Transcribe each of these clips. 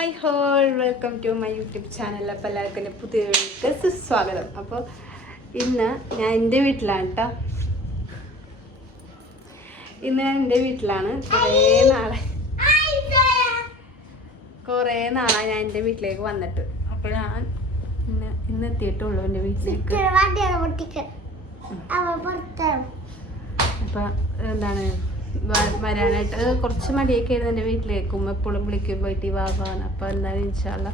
Hi all welcome to my YouTube channel. അപ്പോൾ എല്ലാവർക്കും എൻ്റെ പുതിയ വീഡിയോക്ക് സ്വാഗതം. അപ്പോൾ ഇന്ന് ഞാൻ എൻ്റെ വീട്ടിലാണ് കേട്ടോ. ഇന്ന് ഞാൻ എൻ്റെ വീട്ടിലാണ്. കുറേ നാളായി ഞാൻ എൻ്റെ വീട്ടിലേക്ക് വന്നിട്ട്. അപ്പോൾ ഞാൻ ഇന്ന് എത്തിയിട്ടുള്ളൂ എൻ്റെ വീട്ടിലേക്ക്. അപ്പോൾ എന്താണ് വരാനായിട്ട് കുറച്ച് മടിയൊക്കെ ആയിരുന്നു എൻ്റെ വീട്ടിലേക്കും. എപ്പോഴും വിളിക്കും പോയിട്ട് വാവാന്ന്. അപ്പോൾ എന്തായാലും ഇൻഷാല്ല.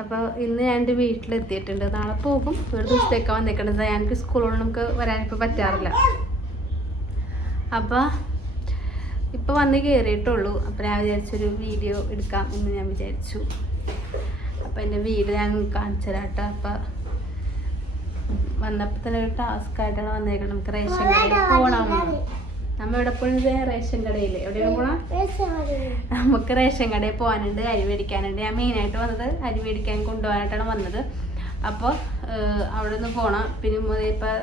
അപ്പോൾ ഇന്ന് ഞാൻ എൻ്റെ വീട്ടിലെത്തിയിട്ടുണ്ട്. നാളെ പോകും. ഒരു ദിവസത്തേക്കാണ് വന്നേക്കണത്. എനിക്ക് സ്കൂളിൽ നമുക്ക് വരാനിപ്പോൾ പറ്റാറില്ല. അപ്പോൾ ഇപ്പോൾ വന്ന് കയറിയിട്ടുള്ളൂ. അപ്പോൾ ഞാൻ വിചാരിച്ചൊരു വീഡിയോ എടുക്കാം എന്ന് ഞാൻ വിചാരിച്ചു. അപ്പോൾ എൻ്റെ വീട് ഞാൻ കാണിച്ചു തരാം കേട്ടോ. അപ്പോൾ വന്നപ്പോൾ തന്നെ ഒരു ടാസ്ക് ആയിട്ടാണ് വന്നേക്കുന്നത്. നമുക്ക് റേഷൻ കടയിൽ പോകണം. നമ്മ എവിടെ പോയത്? റേഷൻ കടയില്ലേ? എവിടെയാണ് പോകണം? നമുക്ക് റേഷൻ കടയിൽ പോകാനുണ്ട്, അരി മേടിക്കാനുണ്ട്. ഞാൻ മെയിനായിട്ട് വന്നത് അരി മേടിക്കാൻ കൊണ്ടുപോകാനായിട്ടാണ് വന്നത്. അപ്പോൾ അവിടെ നിന്ന് പോകണം. പിന്നെ ഇപ്പം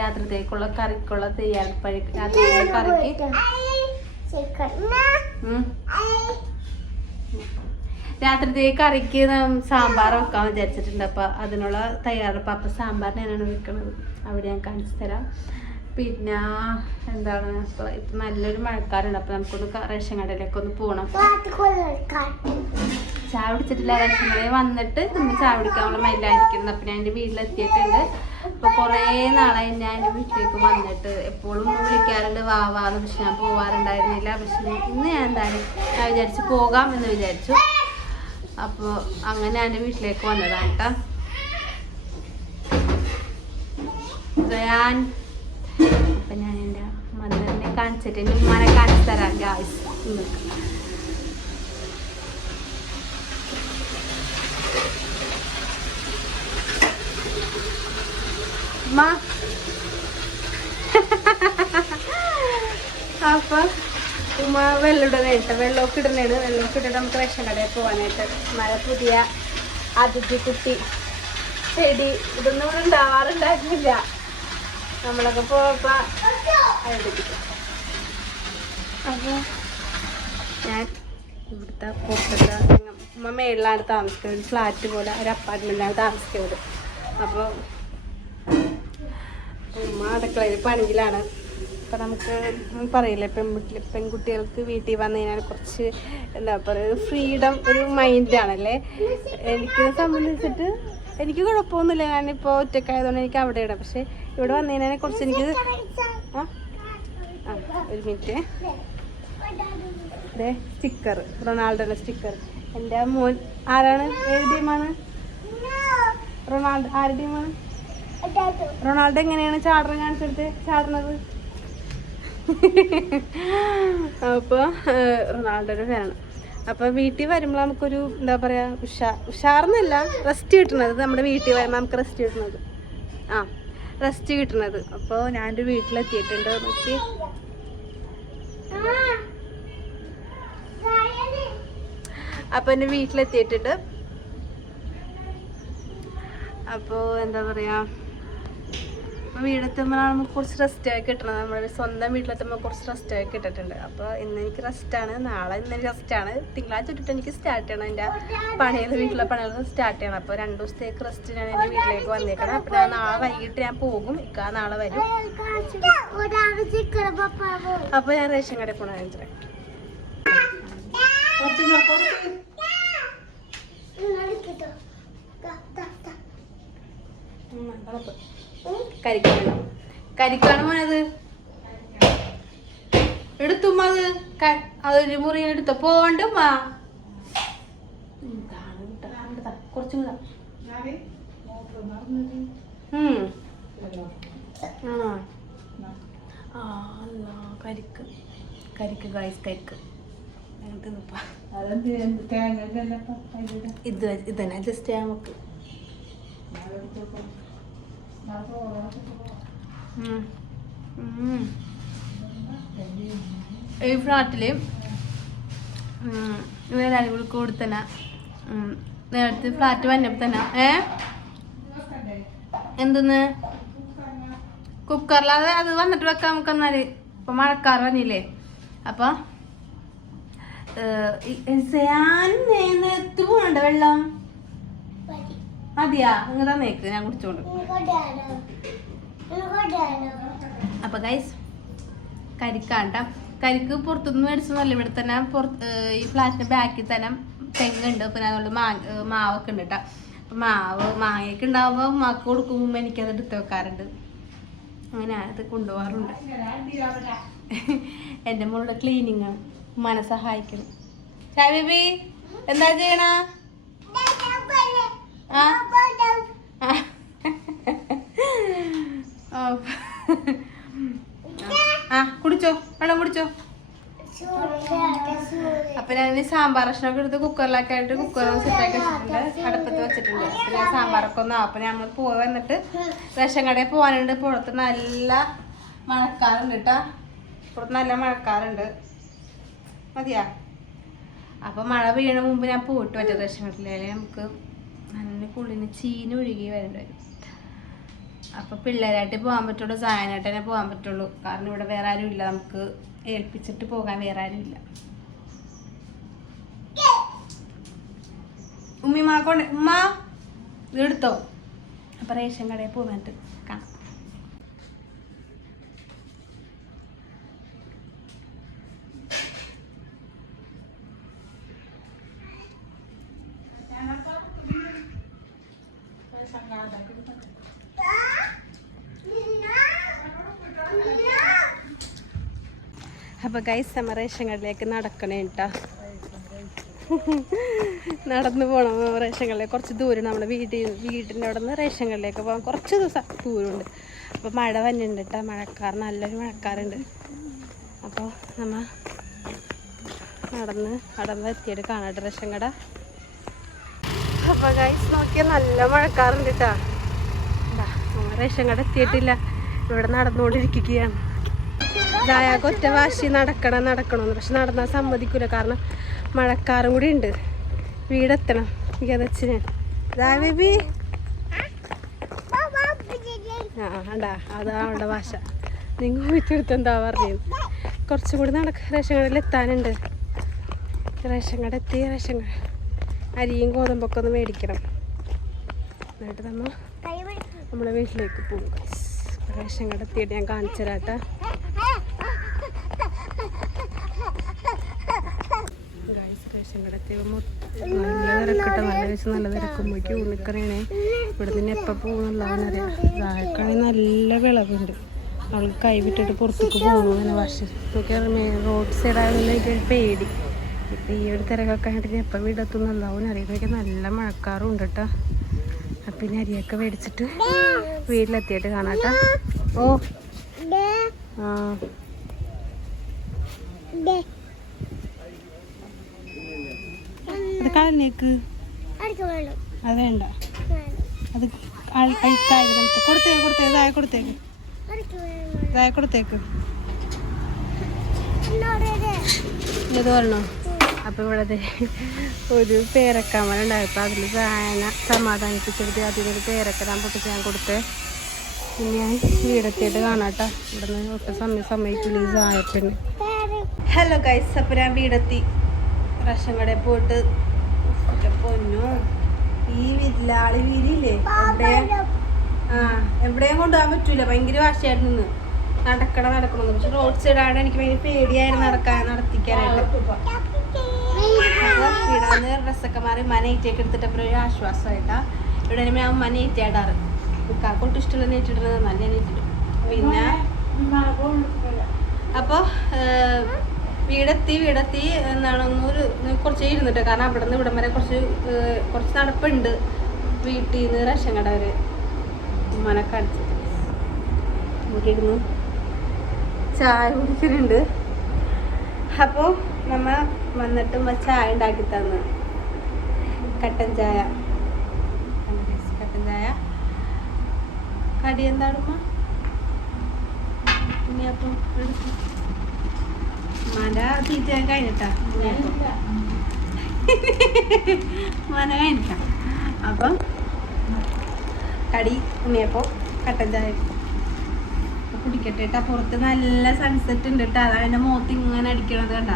രാത്രിത്തേക്കുള്ള കറിക്കുള്ള തയ്യാറെടുപ്പ്. രാത്രിത്തേക്ക് കറിക്ക് സാമ്പാർ വെക്കാൻ വിചാരിച്ചിട്ടുണ്ട്. അപ്പം അതിനുള്ള തയ്യാറെടുപ്പ്. അപ്പം സാമ്പാറിനാണ് വെക്കുന്നത്. അവിടെ ഞാൻ കാണിച്ചു തരാം. പിന്നെ എന്താണ്, ഇപ്പം നല്ലൊരു മഴക്കാറുണ്ട്. അപ്പം നമുക്കൊന്ന് റേഷൻ കടയിലേക്ക് ഒന്ന് പോകണം. ചായ കുടിച്ചിട്ടില്ല. റേഷൻ കടയിൽ വന്നിട്ട് നമ്മൾ ചായ കുടിക്കാനുള്ള മൈലായിരിക്കുന്നത്. അപ്പം ഞാൻ എൻ്റെ വീട്ടിലെത്തിയിട്ടുണ്ട്. അപ്പോൾ കുറേ നാളായി ഞാൻ എൻ്റെ വീട്ടിലേക്ക് വന്നിട്ട്. എപ്പോഴും വിളിക്കാറുണ്ട് വാവാന്ന്. പക്ഷെ ഞാൻ പോവാറുണ്ടായിരുന്നില്ല. പക്ഷെ ഇന്ന് ഞാൻ എന്തായാലും ഞാൻ വിചാരിച്ച് പോകാം എന്ന് വിചാരിച്ചു. അപ്പോൾ അങ്ങനെ ഞാൻ എൻ്റെ വീട്ടിലേക്ക് വന്നതാണ് കേട്ടോ. അപ്പം ഞാൻ എൻ്റെ മദറിനെ കാണിച്ചിട്ട് എൻ്റെ ഉമ്മാനെ കാണിച്ചു തരാം ഗായ്സ്. നിങ്ങൾക്ക് ഉമ്മ അപ്പം ഉമ്മ വെള്ളം ഇടുന്നതായിട്ട് വെള്ളമൊക്കെ ഇടുന്നതാണ്. വെള്ളമൊക്കെ ഇട്ടിട്ട് നമുക്ക് റേഷൻ കടയിൽ പോകാനായിട്ട്. മഴ പുതിയ അതിഥി കുട്ടി ചെടി ഇതൊന്നും ഇവിടെ ഉണ്ടാവാറുണ്ടായിരുന്നില്ല. നമ്മളൊക്കെ പോയപ്പോൾ അപ്പോൾ ഞാൻ ഇവിടുത്തെ പുറത്തുള്ള ഉമ്മ മേളിലാണ് താമസിക്കുന്നത്. ഒരു ഫ്ലാറ്റ് പോലെ ഒരു അപ്പാർട്ട്മെൻറ്റിലാണ് താമസിക്കുന്നത്. അപ്പോൾ ഉമ്മ അടുക്കളയിൽ പണിയിലാണ്. അപ്പം നമുക്ക് പറയില്ലേ, പെൺകുട്ടികൾക്ക് വീട്ടിൽ വന്നു കഴിഞ്ഞാൽ കുറച്ച് എന്താ പറയുക, ഫ്രീഡം, ഒരു മൈൻഡാണല്ലേ. എനിക്ക് സംബന്ധിച്ചിട്ട് എനിക്ക് കുഴപ്പമൊന്നുമില്ല. ഞാനിപ്പോൾ ഒറ്റക്കായതുകൊണ്ട് എനിക്ക് അവിടെ ഇടാം. പക്ഷേ ഇവിടെ വന്നു കഴിഞ്ഞാൽ കുറച്ച് എനിക്ക് ഒരു മിനിറ്റ്. അതെ, സ്റ്റിക്കർ, റൊണാൾഡോയുടെ സ്റ്റിക്കർ. എൻ്റെ മോൻ ആരാണ്? ഏത് ടീമാണ്? റൊണാൾഡോ. ആരുടെ ടീമാണ്? റൊണാൾഡോ എങ്ങനെയാണ് ചാടുന്നത്? കാണിച്ചെടുത്ത് ചാടുന്നത്. അപ്പോൾ റൊണാൾഡോയുടെ ഫാനാണ്. അപ്പോൾ വീട്ടിൽ വരുമ്പോൾ നമുക്കൊരു എന്താ പറയുക, ഉഷാർന്നല്ല, റെസ്റ്റ് കിട്ടുന്നത്. നമ്മുടെ വീട്ടിൽ വരുമ്പോൾ നമുക്ക് റെസ്റ്റ് കിട്ടുന്നത്. റെസ്റ്റ് കിട്ടുന്നത്. അപ്പോൾ ഞാനൊരു വീട്ടിലെത്തിയിട്ടുണ്ട്. നോക്കി, അപ്പോൾ എൻ്റെ വീട്ടിലെത്തിയിട്ടുണ്ട്. അപ്പോൾ എന്താ പറയുക, അപ്പോൾ വീടെത്തുമ്പോഴാണ് നമുക്ക് കുറച്ച് റെസ്റ്റായി കിട്ടണത്. നമ്മുടെ സ്വന്തം വീട്ടിലെത്തുമ്പോൾ കുറച്ച് റെസ്റ്റായി കിട്ടിയിട്ടുണ്ട്. അപ്പോൾ ഇന്ന് എനിക്ക് റെസ്റ്റാണ്. നാളെ ഇന്ന് റെസ്റ്റാണ്. തിങ്കളാഴ്ച തൊട്ടിട്ട് എനിക്ക് സ്റ്റാർട്ട് ചെയ്യണം. എൻ്റെ വീട്ടിലെ പണികൾ സ്റ്റാർട്ട് ചെയ്യണം. അപ്പോൾ 2 ദിവസത്തേക്ക് റെസ്റ്റ് ഞാൻ എൻ്റെ വീട്ടിലേക്ക് വന്നേക്കണം. അപ്പോൾ ഞാൻ നാളെ വൈകിട്ട് ഞാൻ പോകും. നാളെ വരും. അപ്പോൾ ഞാൻ റേഷൻ കടയിൽ പോകണം. കരിക്കാണ് മോനത്. എടുത്തുമ്മ അതൊരു മുറി എടുത്ത പോണ്ടുമ്മ. കുറച്ചും കരിക്ക് ഗായ്സ്, കരിക്ക്. ഇത് തന്നെ അഡ്ജസ്റ്റ് ചെയ്യാൻ നമുക്ക്. ഈ ഫ്ലാറ്റില് ഇവരെല്ലാവരും കൂടി കൂടി തന്നെ നേരത്തെ ഫ്ലാറ്റ് വന്നപ്പോൾ തന്നെ എന്തെന്ന് കുക്കറിൽ അത് വന്നിട്ട് വെക്കാം നമുക്ക്. എന്നാൽ ഇപ്പം മഴക്കാർ വന്നില്ലേ. അപ്പം എത്ര പോണുണ്ട് വെള്ളം മതിയാ നിങ്ങൾ തന്നേക്ക് ഞാൻ കുടിച്ചോണ്ട്. അപ്പൊ ഗൈസ് കരിക്കാണ്ട കരിക്ക് പുറത്തുനിന്ന് മേടിച്ചതല്ല, ഇവിടെ തന്നെ ഈ ഫ്ലാറ്റിന്റെ ബാക്കിൽ തന്നെ തെങ്ങുണ്ട്. പിന്നെ അതുകൊണ്ട് മാവൊക്കെ ഉണ്ട് കേട്ടോ. അപ്പൊ മാങ്ങയൊക്കെ ഉണ്ടാവുമ്പോൾ മാക്ക് കൊടുക്കുമ്പോൾ എനിക്കത് എടുത്ത് വെക്കാറുണ്ട്. അങ്ങനെ അത് കൊണ്ടുപോകാറുണ്ട്. എൻ്റെ മോളുടെ ക്ലീനിങ് ആണ്, ഉമ്മാനെ സഹായിക്കണം. ബേബി എന്താ ചെയ്യണ? കുടിച്ചോ, വെള്ളം കുടിച്ചോ. അപ്പൊ ഞാൻ സാമ്പാർ കഷ്ണമൊക്കെ എടുത്ത് കുക്കറിലൊക്കെ ആയിട്ട് കുക്കറിൽ സെറ്റാക്കി വെച്ചിട്ടുണ്ട്, അടുപ്പത്ത് വെച്ചിട്ടുണ്ട്. അപ്പൊ ഞാൻ സാമ്പാറൊക്കെ ഒന്നും അപ്പൊ നമ്മൾ പോയി വന്നിട്ട് റേഷൻ കടയിൽ പോകാനുണ്ട്. പുറത്ത് നല്ല മഴക്കാറുണ്ട് കേട്ടാ, പുറത്ത് നല്ല മഴക്കാറുണ്ട്. മതിയാ? അപ്പൊ മഴ വീണ മുമ്പ് ഞാൻ പോയിട്ട് പറ്റും റേഷൻ കടയിൽ. നമുക്ക് നല്ല പുള്ളിന് ചീന് ഒഴുകി വരേണ്ടി വരും. അപ്പൊ പിള്ളേരായിട്ട് പോകാൻ പറ്റുള്ളൂ, സായനായിട്ട് തന്നെ പോകാൻ പറ്റുള്ളൂ. കാരണം ഇവിടെ വേറെ ആരും ഇല്ല, നമുക്ക് ഏൽപ്പിച്ചിട്ട് പോകാൻ വേറെ ആരും ഇല്ല. ഉമ്മിമാക്കൊണ്ട് ഉമ്മ എടുത്തോ. അപ്പൊ റേഷൻ കടയിൽ പോകാനായിട്ട് കാണാം. അപ്പൊ ഗൈസ് നമ്മ റേഷൻ കടയിലേക്ക് നടക്കണേ കേട്ടാ. നടന്നു പോകണം റേഷൻ കടയിലേക്ക്. കുറച്ച് ദൂരം നമ്മുടെ വീടിൻ്റെ അവിടെ നിന്ന് റേഷൻ കടയിലേക്ക് പോകാൻ കുറച്ച് ദൂരമുണ്ട്. അപ്പോൾ മഴ വന്നിട്ടുണ്ട് കേട്ടോ, മഴക്കാർ നല്ലൊരു മഴക്കാറുണ്ട്. അപ്പോൾ നമ്മ നടന്ന് എത്തിയിട്ട് കാണട്ടെ റേഷൻ കട. അപ്പോൾ ഗൈസ് നോക്കിയാൽ നല്ല മഴക്കാറുണ്ട് കേട്ടോ. റേഷൻ കട എത്തിയിട്ടില്ല, ഇവിടെ നടന്നുകൊണ്ടിരിക്കുകയാണ്. ഇതായാൾക്ക് ഒറ്റ വാശി നടക്കണമെന്ന്. പക്ഷെ നടന്നാൽ സമ്മതിക്കൂല, കാരണം മഴക്കാറും കൂടി ഉണ്ട്. വീടെത്തണം ഗതച്ചിന്. ബേബി ആണ്ടാ അതാ അവളുടെ ഭാഷ. നിങ്ങൾ വീട്ടിലെടുത്ത് എന്താ പറഞ്ഞത്? കുറച്ചും കൂടി റേഷൻ കടയിൽ എത്താനുണ്ട്. റേഷൻ കട എത്തി. റേഷൻ കട അരിയും ഗോതമ്പൊക്കെ ഒന്ന് മേടിക്കണം. എന്നിട്ട് നമ്മളെ വീട്ടിലേക്ക് പോകും. റേഷൻ കട എത്തിയിട്ട് ഞാൻ കാണിച്ചു തരാട്ടാ. റേഷൻ കട എത്തിയപ്പോൾ നല്ല തിരക്കട്ടെ, നല്ല ദിവസം നല്ല തിരക്കുമ്പോഴേക്ക് ഉണ്ണിക്കറിയണേ. ഇവിടെ നിന്ന് എപ്പോൾ പോകുന്നുള്ളവനറിയാം. താഴെക്കാണെങ്കിൽ നല്ല വിളവുണ്ട്. അവൾക്ക് കൈ വിട്ടിട്ട് പുറത്തേക്ക് പോകുന്നു. അങ്ങനെ വാശി നോക്കിയാൽ റോഡ് സൈഡായതുകൊണ്ട് എനിക്കൊരു പേടി. ഇപ്പം ഈ ഒരു തിരക്കൊക്കെ ആയിട്ട് ഞാൻ എപ്പോൾ വീടെത്തുന്നുണ്ടാവും അറിയാം. നോക്കിയാൽ നല്ല മഴക്കാറും ഉണ്ട് കേട്ടോ. അപ്പം പിന്നെ അരിയൊക്കെ മേടിച്ചിട്ട് വീട്ടിലെത്തിയിട്ട് കാണാട്ടോ. ഓ ആ അത് കളഞ്ഞേക്ക്, അത് വേണ്ട, അത് കൊടുത്തേക്ക് ഇത് വരണോ. അപ്പോൾ ഇവിടെ ഒരു പേരക്കമല ഉണ്ടായപ്പോൾ അതിൽ സമാധാനിപ്പിച്ചെടുത്ത് അതിനൊരു പേരക്ക ഞാൻ പൊട്ടിച്ച് ഞാൻ കൊടുത്ത്. പിന്നെ ഞാൻ വീടെത്തിയിട്ട് കാണാട്ടോ. ഇവിടെ നിന്ന് ഒട്ടും സമയക്കുള്ളിൽ ചായപ്പിന്. ഹലോ ഗൈസ്, അപ്പോൾ ഞാൻ വീടെത്തി. റേഷൻ കടയിൽ പോയിട്ട് പൊന്നു ഈ വില്ലാളി വീരില്ലേ എവിടെയും കൊണ്ടുപോകാൻ പറ്റൂല. ഭയങ്കര വാശിയായിരുന്നു. നടക്കണമെന്ന്. പക്ഷെ റോഡ് സൈഡാണ്, എനിക്ക് ഭയങ്കര പേടിയായിരുന്നു നടത്തിക്കാനായിട്ട്. അപ്പോൾ വീടാന്ന് ഡ്രസ്സൊക്കെ മാറി നെയ്റ്റൊക്കെ എടുത്തിട്ടപ്പോൾ ഒരു ആശ്വാസമായിട്ടാ. ഇവിടെ ഞാൻ നെയ്റ്റ് ആടാറ്. ഒട്ടും ഇഷ്ടമുള്ള നെയ്റ്റ് ഇടുന്നത് നല്ല നെയ്റ്റിടും. പിന്നെ അപ്പോൾ വീടെത്തി എന്താണ് ഒന്നൊരു കുറച്ച് ഇരുന്നിട്ട്, കാരണം അവിടെ നിന്ന് ഇവിടം വരെ കുറച്ച് നടപ്പുണ്ട്. വീട്ടിൽ നിന്ന് റേഷൻ കട വരെ ഉമ്മാനൊക്കെ അടിച്ചിട്ട് ഇവിടെ ഇരുന്ന് ചായ കുടിക്കുന്നുണ്ട്. അപ്പോൾ നമ്മ വന്നിട്ട് ചായ ഉണ്ടാക്കി തന്ന് കട്ടൻ ചായ. കടി എന്താണ് ഉണ്ണിയപ്പം എടുക്കും. മന തീറ്റ കഴിഞ്ഞിട്ടാ മന കഴിഞ്ഞിട്ടാ. അപ്പം കടി ഉണ്ണിയപ്പം കട്ടൻ ചായ കുടിക്കട്ടെ കേട്ടാ. പുറത്ത് നല്ല സൺസെറ്റ് ഉണ്ട് കേട്ടോ. അതാണ് എൻ്റെ മുഖത്ത് ഇങ്ങനെ അടിക്കണത് കണ്ട.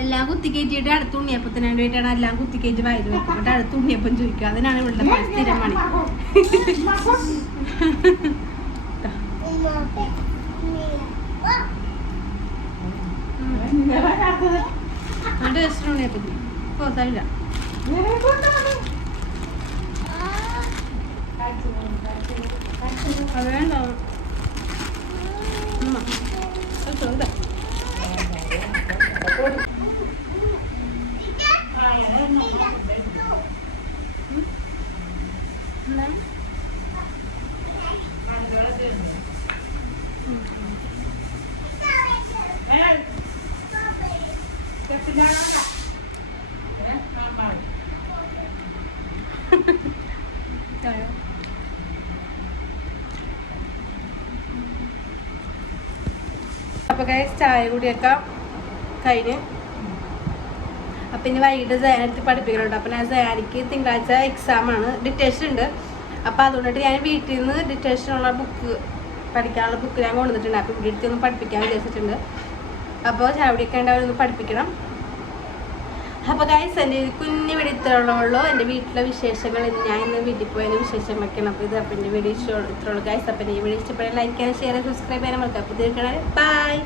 എല്ലാം കുത്തിക്കയറ്റിയിട്ട് അടുത്ത ഉണ്ണിയപ്പത്തിന് വേണ്ടിയിട്ടാണ് എല്ലാം കുത്തിക്കയറ്റി വയറ് വെക്കും. എന്നിട്ട് അടുത്ത ഉണ്ണിയപ്പം ചോദിക്കുക. അതിനാണ് ഇവളുടെ സ്ഥിരം പണി. ടേസ്റ്റ് ഉണ്ണിയപ്പത്തിന് പോസായില്ല. അത് വേണ്ട അപ്പൊ ചായ കൂടിയൊക്കെ കഴിഞ്ഞ്. അപ്പം ഇനി വൈകിട്ട് സയാനടുത്ത് പഠിപ്പിക്കുന്നുണ്ട്. അപ്പം ഞാൻ സയാനിക്ക് തിങ്കളാഴ്ച എക്സാമാണ്, ഡിറ്റേഷൻ ഉണ്ട്. അപ്പം അതുകൊണ്ടിട്ട് ഞാൻ വീട്ടിൽ നിന്ന് ഡിറ്റേഷനുള്ള ബുക്ക്, പഠിക്കാനുള്ള ബുക്ക് ഞാൻ കൊണ്ടുവന്നിട്ടുണ്ട്. അപ്പം ഇവിടെ അടുത്തൊന്ന് പഠിപ്പിക്കാൻ വിചാരിച്ചിട്ടുണ്ട്. അപ്പോൾ ചാവടിയൊക്കെ ഉണ്ട്, അവരൊന്ന് പഠിപ്പിക്കണം. അപ്പോൾ ഗൈസ് എൻ്റെ കുഞ്ഞു വീഡിയോ ഇത്രയുള്ളൂ. എൻ്റെ വീട്ടിലെ വിശേഷങ്ങൾ ഞാൻ ഇന്ന് വീട്ടിൽ പോയതിന് വിശേഷം വെക്കണം. അപ്പോൾ ഇത് അപ്പം എൻ്റെ വീഡിയോ ഇത്രയുള്ളൂ ഗൈസ്. അപ്പം ഈ വീഡിയോ ഇഷ്ടപ്പെടാൻ ലൈക്ക് ചെയ്യാൻ, ഷെയർ, സബ്സ്ക്രൈബ് ചെയ്യാൻ മറക്കാം. അപ്പോൾ ഇത് ബൈ.